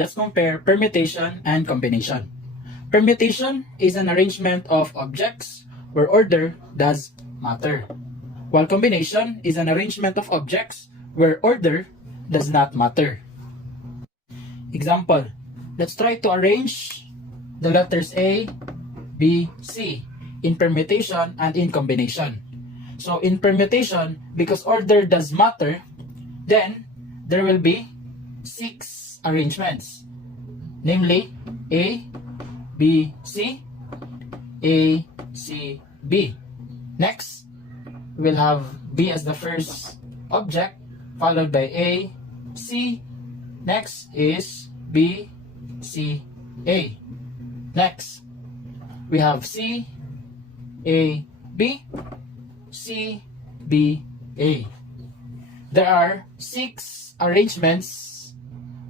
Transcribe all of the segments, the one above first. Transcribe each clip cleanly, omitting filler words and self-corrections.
let's compare permutation and combination. Permutation is an arrangement of objects where order does matter, while combination is an arrangement of objects where order does not matter. Example, let's try to arrange the letters A, B, C in permutation and in combination. So in permutation, because order does matter, then there will be 6 arrangements, namely A, B, C, A, C, B. Next, we'll have B as the first object, followed by A, C. Next is B, C, A. Next, we have C, A, B, C, B, A. There are 6 arrangements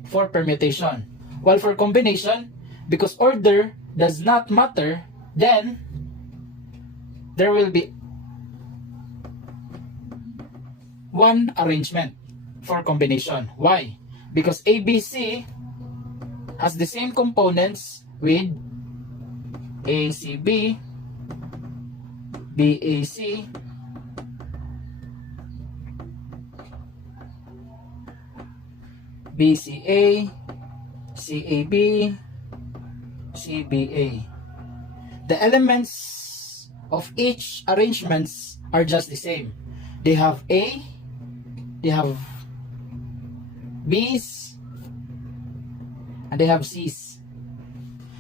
for permutation. While for combination, because order does not matter, then there will be 1 arrangement for combination. Why? Because ABC has the same components with ACB, BAC, BCA, CAB, CBA. The elements of each arrangements are just the same. They have A, they have B's, and they have C's.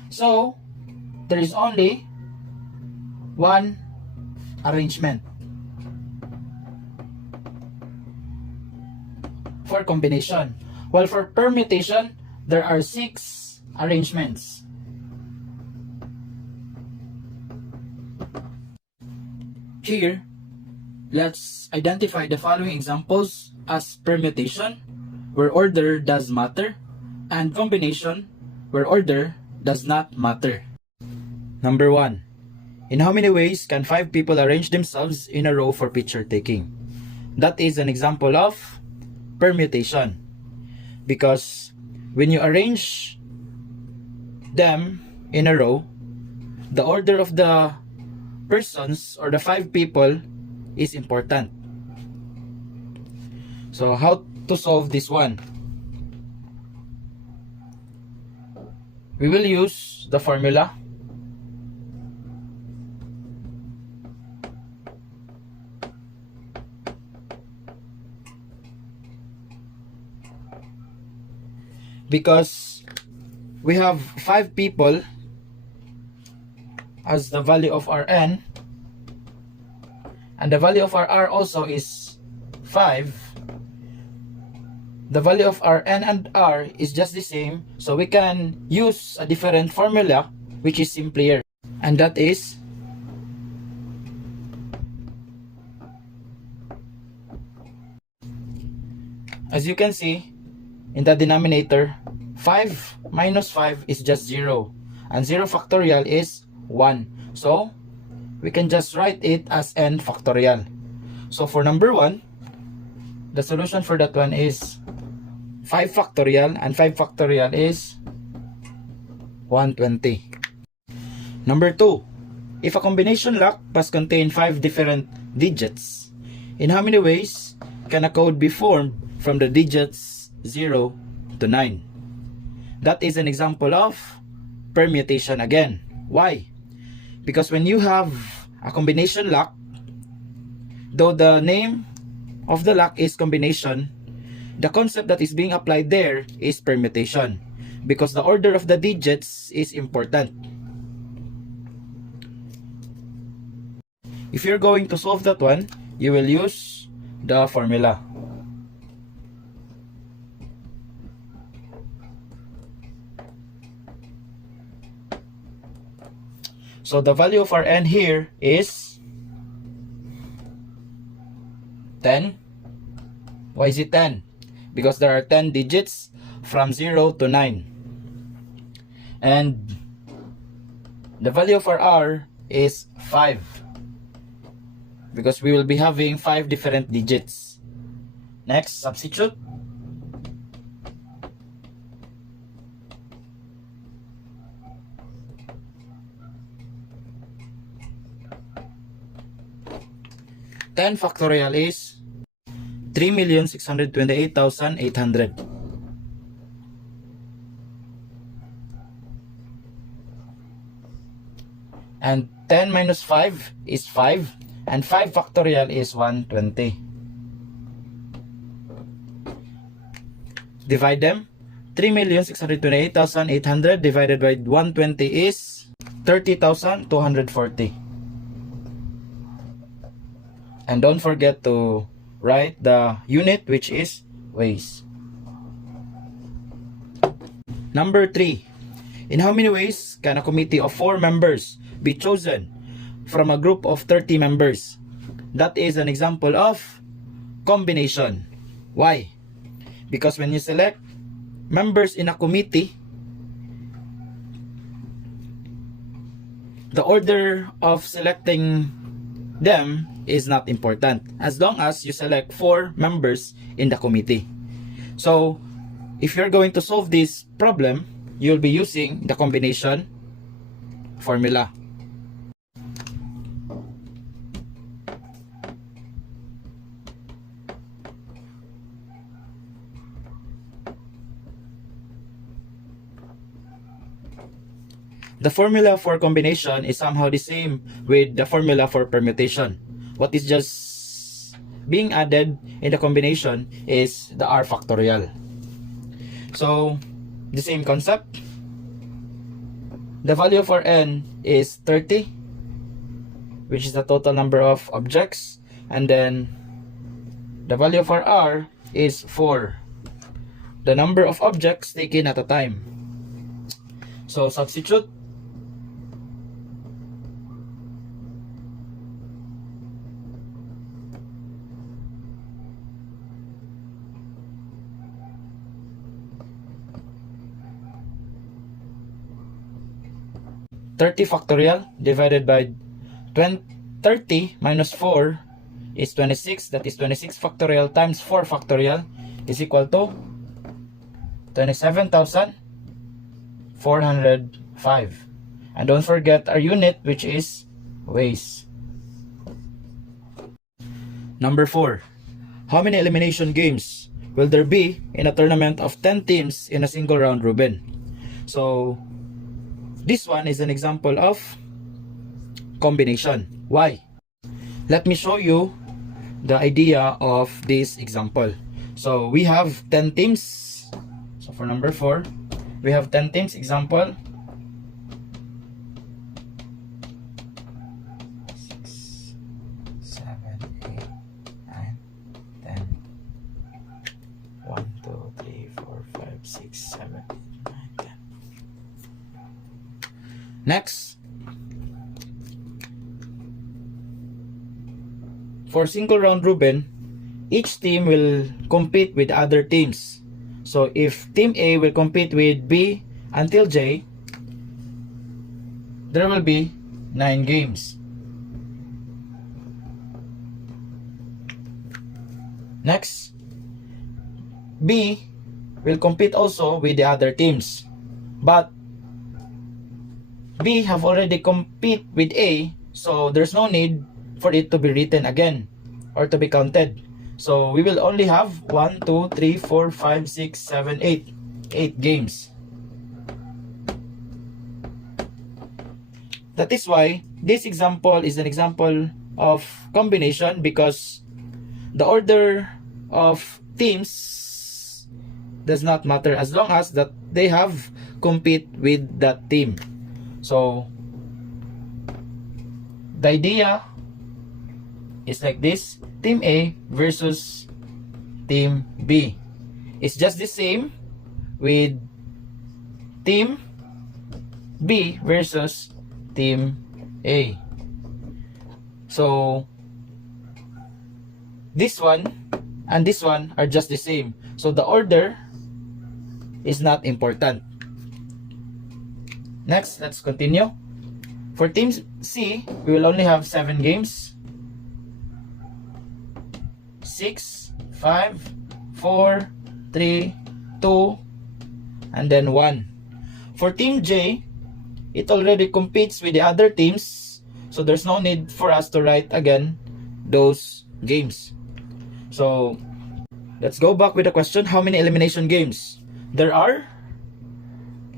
So, there is only 1 arrangement for combination. While for permutation, there are 6 arrangements. Here, let's identify the following examples as permutation, where order does matter, and combination, where order does not matter. Number 1. In how many ways can 5 people arrange themselves in a row for picture taking? That is an example of permutation. Because when you arrange them in a row, the order of the persons or the 5 people is important. So how to solve this one? We will use the formula. Because we have 5 people as the value of our n, and the value of our r also is 5. The value of our n and r is just the same, so we can use a different formula which is simpler, and that is as you can see in the denominator, 5 minus 5 is just 0, and 0 factorial is 1. So, we can just write it as n factorial. So, for number 1, the solution for that one is 5 factorial, and 5 factorial is 120. Number 2, if a combination lock must contain 5 different digits, in how many ways can a code be formed from the digits 0 to 9? That is an example of permutation again. Why? Because when you have a combination lock, though the name of the lock is combination, the concept that is being applied there is permutation, because the order of the digits is important. If you're going to solve that one, you will use the formula. So the value of our n here is 10. Why is it 10? Because there are 10 digits from 0 to 9. And the value of our r is 5. Because we will be having 5 different digits. Next, substitute. 10 factorial is 3,628,800. And 10 minus 5 is 5. And 5 factorial is 120. Divide them. 3,628,800 divided by 120 is 30,240. And don't forget to write the unit, which is ways. Number 3. In how many ways can a committee of 4 members be chosen from a group of 30 members? That is an example of combination. Why? Because when you select members in a committee, the order of selecting them is not important as long as you select 4 members in the committee. So if you're going to solve this problem, you'll be using the combination formula. The formula for combination is somehow the same with the formula for permutation. What is just being added in the combination is the r factorial. So, the same concept. The value for n is 30, which is the total number of objects. And then, the value for r is 4, the number of objects taken at a time. So, substitute. (30 factorial divided by 30 minus 4 is 26. That is 26 factorial times 4 factorial is equal to 27,405. And don't forget our unit, which is ways. Number 4. How many elimination games will there be in a tournament of 10 teams in a single round robin? So, this one is an example of combination. Why? Let me show you the idea of this example. So we have 10 teams. So for number 4, we have 10 teams. Example. 6, 7, 8, 9, 10. 1, 2, 3, 4, 5, 6, 7, 8, 9, 10. Next, for single round robin, each team will compete with other teams. So if team A will compete with B until J, there will be 9 games. Next, B will compete also with the other teams, but B have already compete with A, so there's no need for it to be written again or to be counted. So we will only have 1, 2, 3, 4, 5, 6, 7, 8. 8 games. That is why this example is an example of combination, because the order of teams does not matter as long as that they have compete with that team. So the idea is like this: Team A versus Team B. It's just the same with Team B versus Team A. So this one and this one are just the same. So the order is not important. Next, let's continue. For Team C, we will only have 7 games. 6, 5, 4, 3, 2, and then 1. For Team J, it already competes with the other teams, so there's no need for us to write again those games. So let's go back with the question, how many elimination games there are?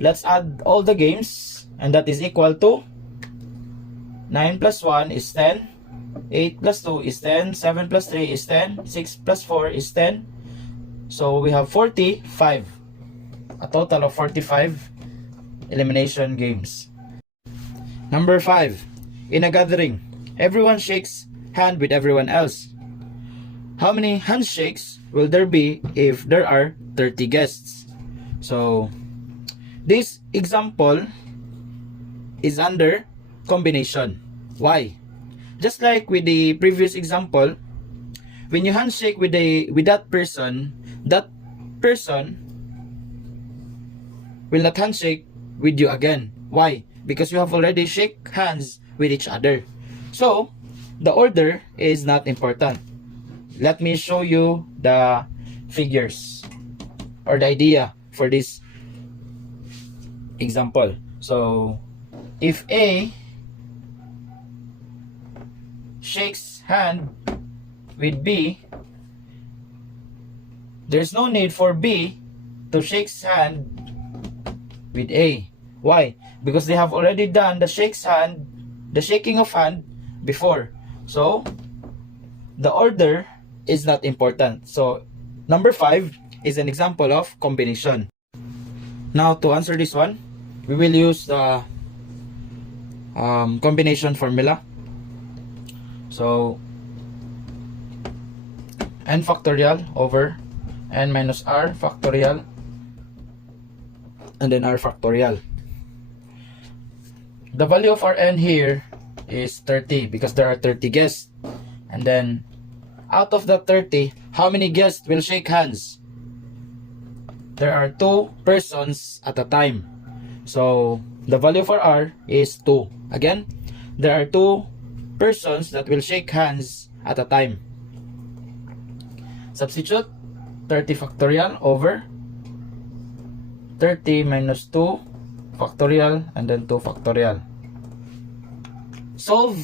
Let's add all the games, and that is equal to 9 plus 1 is 10, 8 plus 2 is 10, 7 plus 3 is 10, 6 plus 4 is 10. So we have 45, a total of 45 elimination games. Number 5, in a gathering, everyone shakes hand with everyone else. How many handshakes will there be if there are 30 guests? So this example is under combination. Why? Just like with the previous example, when you handshake with that person will not handshake with you again. Why? Because you have already shake hands with each other. So the order is not important. Let me show you the figures or the idea for this example. So if A shakes hand with B, there's no need for B to shake hand with A. Why? Because they have already done the shaking of hand before. So the order is not important. So number 5 is an example of combination. Now to answer this one, we will use the combination formula. So n factorial over n minus r factorial and then r factorial. The value of our n here is 30 because there are 30 guests. And then out of the 30, how many guests will shake hands? There are 2 persons at a time. So the value for r is 2. Again, there are 2 persons that will shake hands at a time. Substitute 30 factorial over 30 minus 2 factorial and then 2 factorial. Solve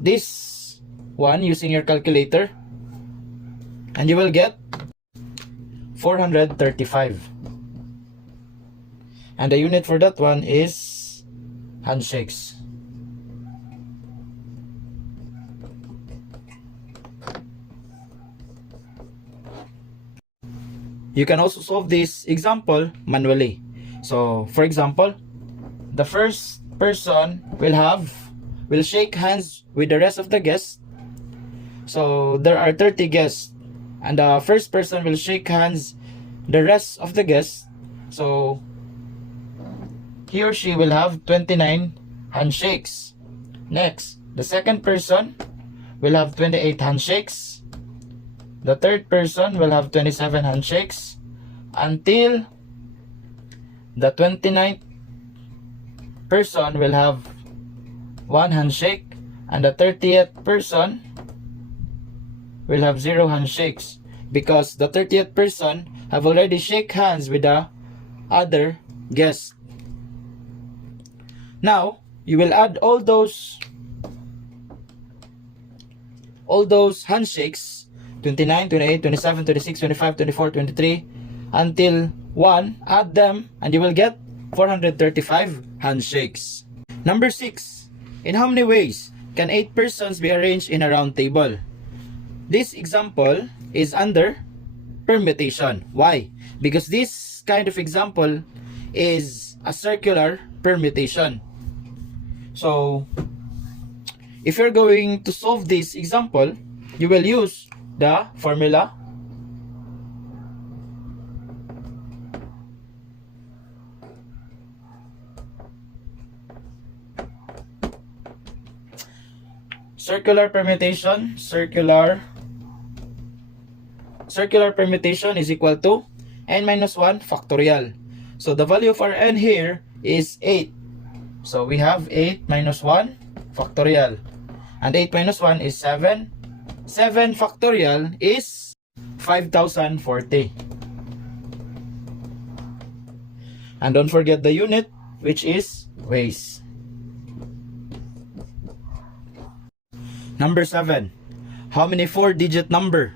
this one using your calculator and you will get 435. And the unit for that one is handshakes. You can also solve this example manually. So for example, the first person will shake hands with the rest of the guests. So there are 30 guests and the first person will shake hands the rest of the guests. So he or she will have 29 handshakes. Next, the second person will have 28 handshakes. The third person will have 27 handshakes until the 29th person will have 1 handshake and the 30th person will have 0 handshakes because the 30th person have already shake hands with the other guest. Now you will add all those handshakes, 29, 28, 27, 26, 25, 24, 23 until 1, add them and you will get 435 handshakes. Number 6, in how many ways can 8 persons be arranged in a round table? This example is under permutation. Why? Because this kind of example is a circular permutation. So if you're going to solve this example, you will use the formula circular permutation. Circular permutation is equal to n minus 1 factorial. So the value of our n here is 8. So we have 8 minus 1 factorial. And 8 minus 1 is 7. 7 factorial is 5040. And don't forget the unit, which is ways. Number 7. how many 4-digit number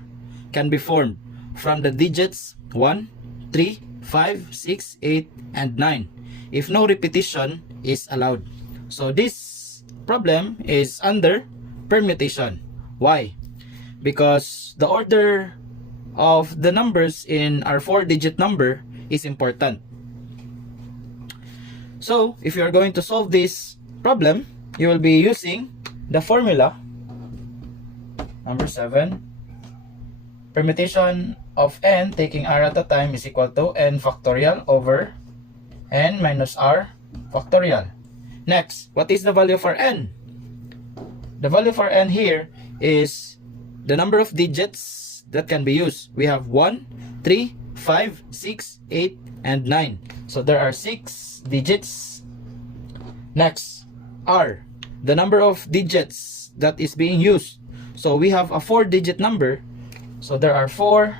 can be formed from the digits 1, 3, 5, 6, 8, and 9 if no repetition is allowed. So this problem is under permutation. Why? Because the order of the numbers in our 4-digit number is important. So if you are going to solve this problem, you will be using the formula number 7. Permutation of n taking r at a time is equal to n factorial over n minus r factorial. Next, what is the value for n? The value for n here is the number of digits that can be used. We have 1, 3, 5, 6, 8, and 9. So there are 6 digits. Next, r, the number of digits that is being used. So we have a 4-digit number. So there are 4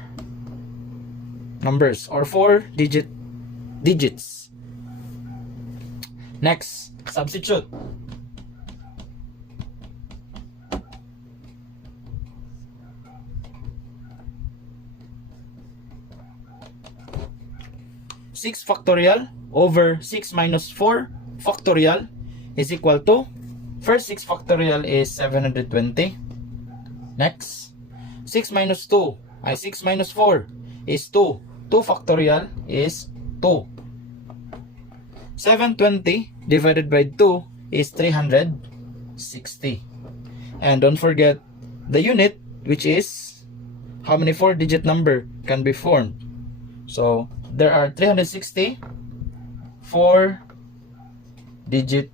numbers or 4 digits. Next, substitute. Six factorial over 6 minus 4 factorial is equal to, first 6 factorial is 720. Next, 6 minus 4 is 2. 2 factorial is 2. 720 divided by 2 is 360. And don't forget the unit, which is how many 4-digit number can be formed. So there are 360 4-digit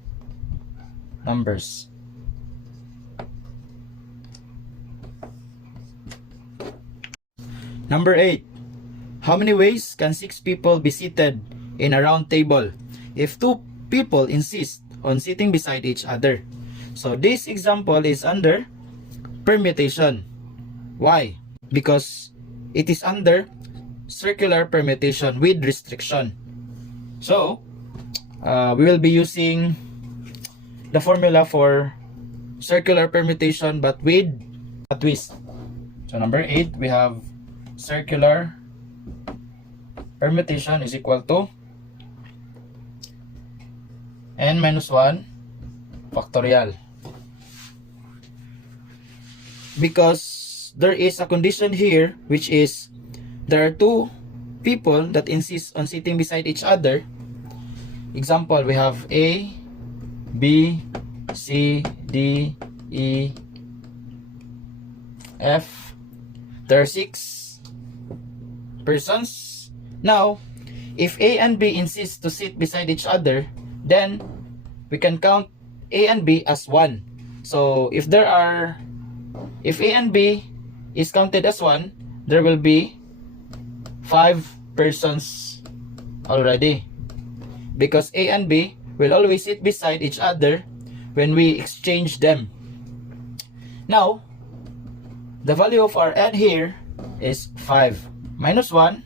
numbers. Number 8. How many ways can 6 people be seated in a round table if 2 people insist on sitting beside each other? So this example is under permutation. Why? Because it is under circular permutation with restriction. So we will be using the formula for circular permutation but with a twist. So number 8, we have circular permutation is equal to n minus 1 factorial. Because there is a condition here, which is there are 2 people that insist on sitting beside each other. Example, we have A, B, C, D, E, F. There are 6 persons. Now, if A and B insist to sit beside each other, then we can count A and B as 1. So if A and B is counted as 1, there will be 5 persons already, because A and B will always sit beside each other when we exchange them. Now, the value of our n here is 5 minus 1,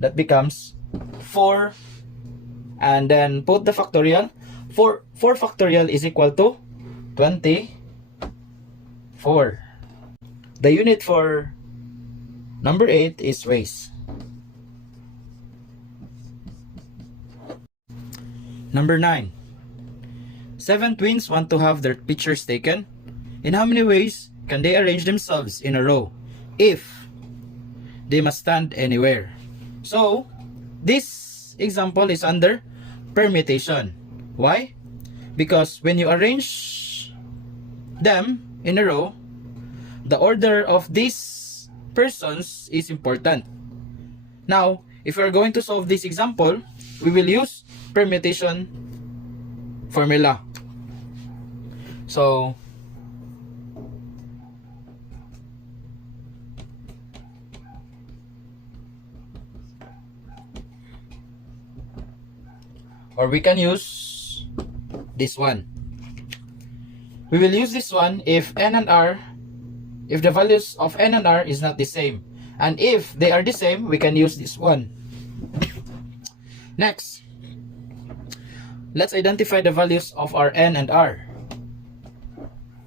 that becomes 4, and then put the factorial. 4 factorial is equal to 24. The unit for number 8 is ways. Number 9. 7 twins want to have their pictures taken. In how many ways can they arrange themselves in a row if they must stand anywhere? So, this example is under permutation. Why? Because when you arrange them in a row, the order of these persons is important. Now, if we are going to solve this example, we will use permutation formula. So, or we can use this one. We will use this one if n and r, if the values of n and r is not the same. And if they are the same, we can use this one. Next, let's identify the values of our n and r.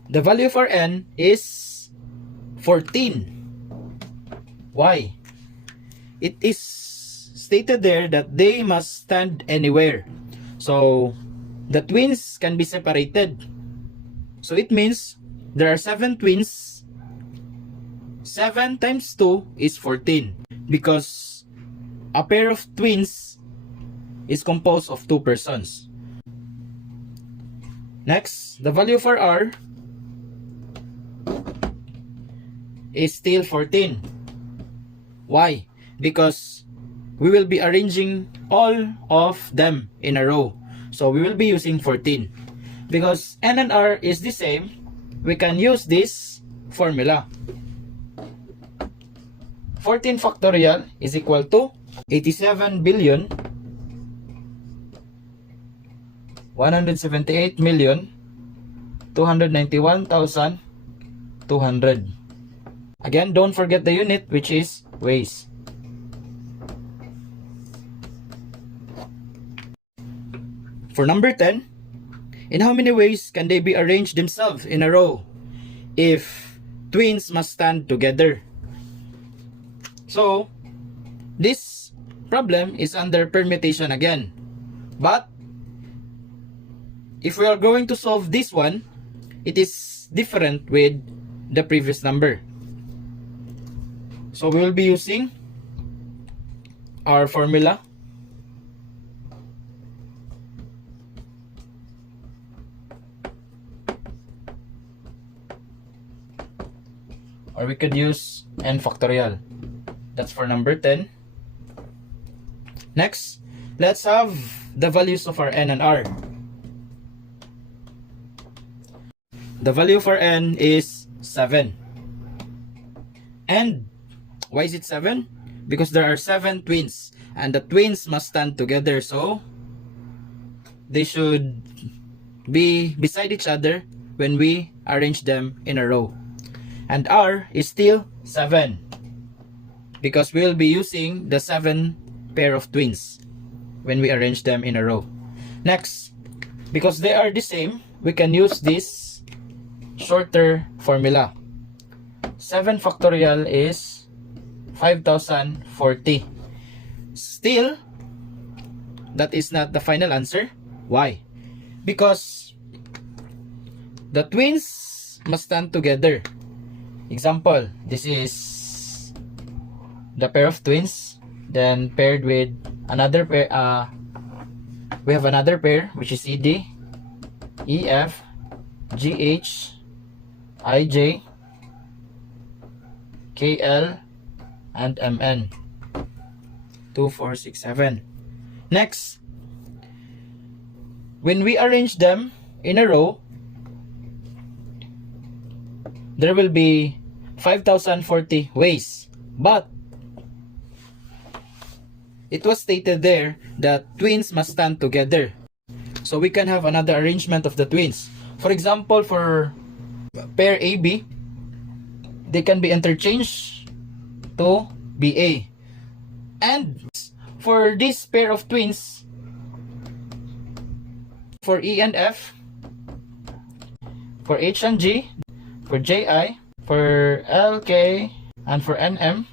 The value for n is 14. Why? It is stated there that they must stand anywhere. So, the twins can be separated. So, it means there are 7 twins. 7 times 2 is 14. Because a pair of twins is composed of 2 persons. Next, the value for R is still 14. Why? Because we will be arranging all of them in a row. So we will be using 14. Because N and R is the same, we can use this formula. 14 factorial is equal to 87 billion 178 million 291,200. Again, don't forget the unit, which is ways. For number 10, in how many ways can they be arranged themselves in a row if twins must stand together? So, this problem is under permutation again. But, if we are going to solve this one, it is different with the previous number. So, we will be using our formula. Or we could use n factorial. That's for number 10. Next, let's have the values of our n and r. The value for n is 7. And why is it 7? Because there are 7 twins. And the twins must stand together. So, they should be beside each other when we arrange them in a row. And r is still 7. Because we'll be using the 7 pair of twins when we arrange them in a row. Next, because they are the same, we can use this shorter formula. 7 factorial is 5040. Still, that is not the final answer. Why? Because the twins must stand together. Example, this is the pair of twins, then paired with another pair. We have another pair, which is ED, EF, GH, IJ, KL, and MN. 2, 4, 6, 7. Next, when we arrange them in a row, there will be 5040 ways. But it was stated there that twins must stand together. So we can have another arrangement of the twins. For example, for pair AB, they can be interchanged to BA. And for this pair of twins, for E and F, for H and G, for JI, for LK, and for NM,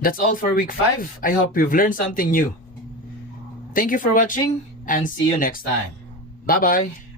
that's all for week 5. I hope you've learned something new. Thank you for watching and see you next time. Bye-bye.